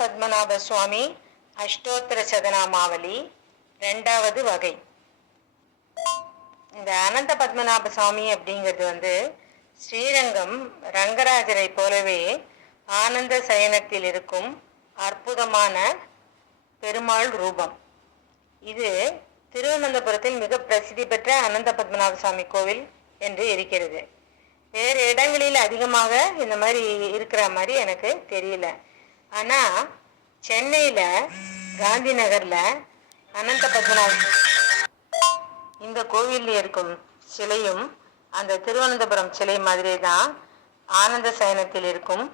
பத்மநாப சுவாமி அஷ்டோத்தர சதநாமாவளி ரெண்டாவது வகை. இந்த அனந்த பத்மநாப சுவாமி அப்படிங்கிறது வந்து ஸ்ரீரங்கம் ரங்கராஜரை போலவே ஆனந்த சயனத்தில் இருக்கும் அற்புதமான பெருமாள் ரூபம். இது திருவனந்தபுரத்தில் மிக பிரசித்தி பெற்ற அனந்த பத்மநாப சுவாமி கோவில் என்று இருக்கிறது. வேறு இடங்களில் அதிகமாக இந்த மாதிரி இருக்கிற மாதிரி எனக்கு தெரியல. ஆனால் சென்னையில் காந்தி நகரில் அனந்த பத்மநாப இந்த கோவிலில் இருக்கும் சிலையும் அந்த திருவனந்தபுரம் சிலை மாதிரி தான் ஆனந்த சயனத்தில் இருக்கும்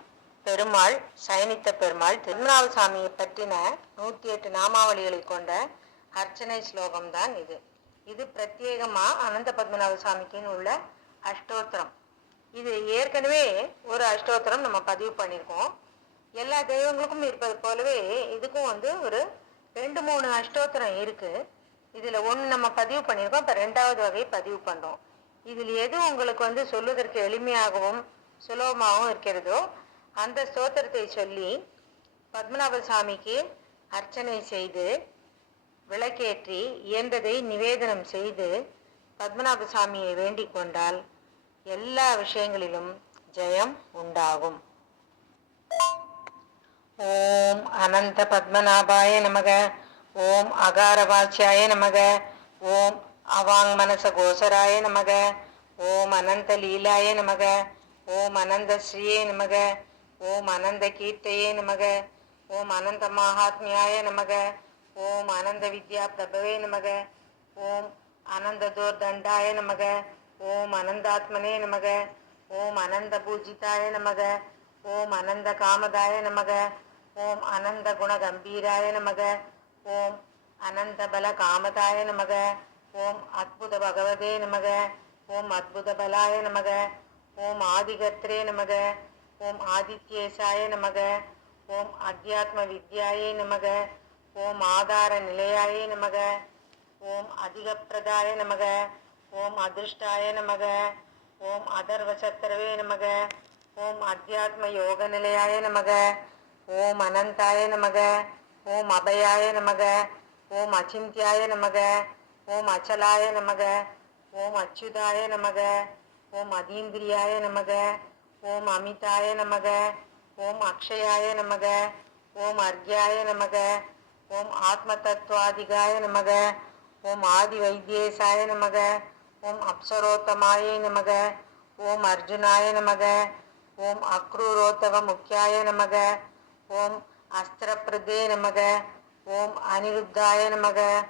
பெருமாள் சயனித்த பெருமாள் திருநாள் சாமியை பற்றின நூற்றி எட்டு நாமாவளிகளை கொண்ட அர்ச்சனை ஸ்லோகம் தான் இது. இது பிரத்யேகமா அனந்த பத்மநாப சுவாமிக்குன்னு உள்ள அஷ்டோத்திரம். இது ஏற்கனவே ஒரு அஷ்டோத்திரம் நம்ம பதிவு பண்ணியிருக்கோம். எல்லா தெய்வங்களுக்கும் இருப்பது போலவே இதுக்கும் வந்து ஒரு ரெண்டு மூணு அஷ்டோத்திரம் இருக்கு. இதுல ஒன்று நம்ம பதிவு பண்ணியிருக்கோம். இப்போ ரெண்டாவது வகை பதிவு பண்றோம். இதில் எது உங்களுக்கு வந்து சொல்லுவதற்கு எளிமையாகவும் சுலபமாகவும் இருக்கிறதோ அந்த ஸ்தோத்திரத்தை சொல்லி பத்மநாப சாமிக்கு அர்ச்சனை செய்து விளக்கேற்றி இயன்றதை நிவேதனம் செய்து பத்மநாப சாமியை வேண்டிக் கொண்டால் எல்லா விஷயங்களிலும் ஜெயம் உண்டாகும். அனந்த பத்மநாபாய நமக ஓம் அகாரவாச்சியாய நமக ஓம் அவாங் மனச கோசராய நமக ஓம் அனந்த லீலாய நமக ஓம் அனந்த ஸ்ரீயே நமக ஓம் அனந்த கீர்த்தையே நமக ஓம் அனந்த மகாத்மியாய நமக ஓம் அனந்த வித்யா பிரபவே நமக ஓம் அனந்த தோர்தண்டாய நமக ஓம் அனந்தாத்மனே நமக ஓம் அனந்த பூஜிதாய நமக ஓம் அனந்த காமதாய நமக ஓம் அனந்த குண கம்பீராய நமக ஓம் அனந்த பல காமதாய நமக ஓம் அற்புத பகவதே நமக ஓம் அற்புத பலாய நமக ஓம் ஆதிகத்ரே நமக ஓம் ஆதித்யேசாய நமக ஓம் அத்தியாத்ம வித்யாயே நமக ஓம் ஆதார நிலையாயே நமக ஓம் அதிகப்பிரதாய நமக ஓம் அதிருஷ்டாய நமக ஓம் அதர்வசத்திரவே நமக ஓம் அத்தியாத்ம யோக நிலையாய நமக ஓம் அனந்தாய நமக ஓம் அபயாய நமக ஓம் அச்சிந்தியாய நமக ஓம் அச்சலாய நமக ஓம் அச்சுதாய நமக ஓம் அதீந்திரியாய நமக ஓம் அமிதாய நமக ஓம் அக்ஷயாய நமக ஓம் அர்க்யாய நமக ஓம் ஆத்ம தத்துவாதிகாய நமக ஓம் ஆதி வைத்தியேசாய நமக ஓம் அப்சரோத்தமாய நமக ஓம் அர்ஜுனாய நமக ஓம் அக்ரூரோத்தவ முக்கியாய நமக ஓம் அஸ்திரப்பிரதே நமக. ஓம் அனிருத்தாய நமக.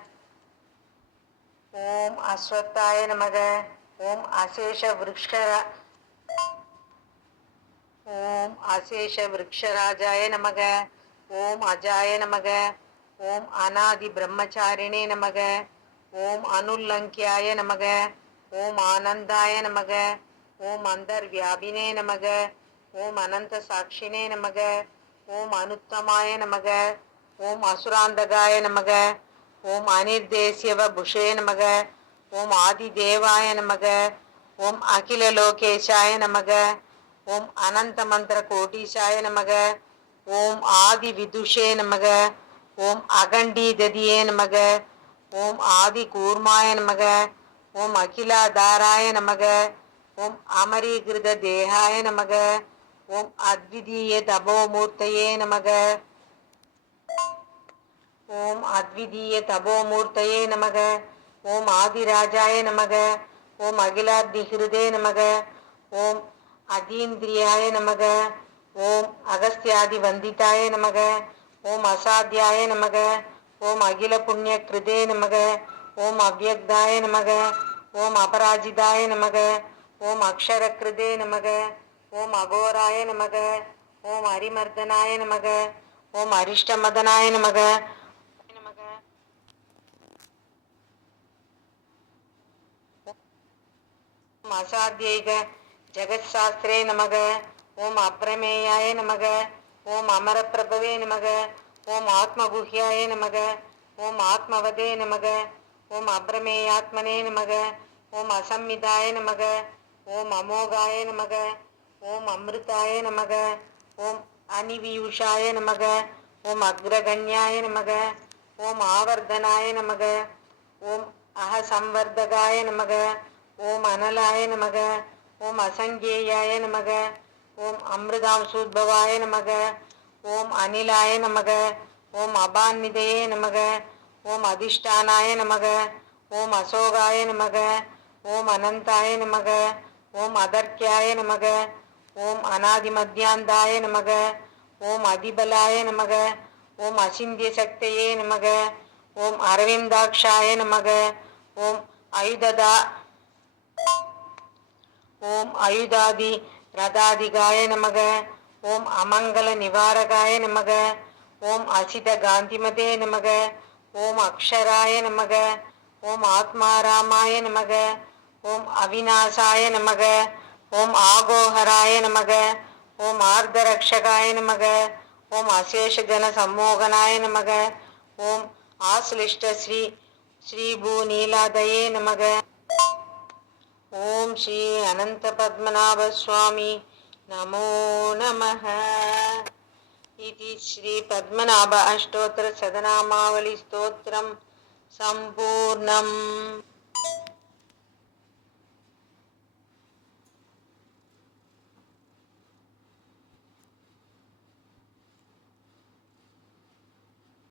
ஓம் அஸ்வத்தாய நமக. ஓம் அசேஷ விருக்ஷர. ஓம் அசேஷ விருக்ஷராஜாய நமக. ஓம் அஜாய நமக. ஓம் அநாதி பிரம்மச்சாரிணே நமக. ஓம் அனுல்லங்கியாய நமக. ஓம் ஆனந்தாய நமக. ஓம் அந்தர் வியாபினே நமக. ஓம் அனந்த சாட்சினே நமக. ஓம் அனுத்தமாய நமக ஓம் அசுராந்தகாய நமக ஓம் அனிர்தேசியவ புஷே நமக ஓம் ஆதிதேவாய நமக ஓம் அகில லோகேஷாய நமக ஓம் அனந்த மந்திர கோட்டீசாய நமக ஓம் ஆதி விதுஷே நமக ஓம் அகண்டீததியே நமக ஓம் ஆதி கூர்மாய நமக ஓம் அகிலாதாராய நமக ஓம் அமரீகிருத தேகாய நமக ஓம் அத்விதீய தபோமூர்த்தையே நமக ஓம் அத்விதீய தபோமூர்த்தையே நமக ஓம் ஆதிராஜாய நமக ஓம் அகிலாத்திஹிருதே நமக ஓம் அதீந்திரியாய நமக ஓம் அகஸ்தியாதி வந்திதாய நமக ஓம் அசாத்தியாய நமக ஓம் அகில புண்ணிய கிருதே நமக ஓம் அவ்யக்தாய நமக ஓம் அபராஜிதாய நமக ஓம் அக்ஷர கிருதே நமக ஓம் அகோராய நமக ஓம் அரிமர்தனாய நமக ஓம் அரிஷ்டமதனாய நமக. நமக ஓம் அசாத்தியைக ஜெகத்சாஸ்திரே நமக ஓம் அப்ரமேயாய நமக ஓம் அமரப்பிரபவே நமக ஓம் ஆத்மகுஹ்யாய நமக ஓம் ஆத்மவதே நமக ஓம் அப்ரமேயாத்மனே நமக ஓம் அசம்மிதாய நமக ஓம் அமோகாய நமக ஓம் அமிர்தாய நமக ஓம் அனிவியூஷாய நமக ஓம் அக்ரகண்யாய நமக ஓம் ஆவர்தனாய நமக ஓம் அகசம்வர்தகாய நமக ஓம் அனலாய நமக ஓம் அசங்கேயாய நமக ஓம் அமிர்தாம்சூத்பவாய நமக ஓம் அனிலாய நமக ஓம் அபான்விதயே நமக ஓம் அதிஷ்டானாய நமக ஓம் அசோகாய நமக ஓம் அனந்தாய நமக ஓம் அதர்க்கியாய நமக ஓம் அநாதிமத்யாந்தாய நமக ஓம் அதிபலாய நமக ஓம் அசிந்திய சக்தியே நமக ஓம் அரவிந்தாட்சாய நமக ஓம் அயுததா ஓம் அயுதாதி ரதாதிகாய நமக ஓம் அமங்கல நிவாரகாய நமக ஓம் அசித காந்திமதே நமக ஓம் அக்ஷராய நமக ஓம் ஆத்மாராமாய நமக ஓம் அவிநாசாய நமக ஓம் ஆகோஹராய நமக ஓம் ஆர்தரக்ஷகாய நமக ஓம் அசேஷ ஜன சம்மோகனாய நமக ஓம் ஆசிலிஷ்ட ஸ்ரீ ஸ்ரீபூ நீலாதயே நமக. ஓம் ஸ்ரீ அனந்த பத்மநாப சுவாமி நமோ நமக. இது ஸ்ரீ பத்மநாப அஷ்டோத்திர சதநாமாவளி ஸ்தோத்திரம். சம்பூர்ணம்.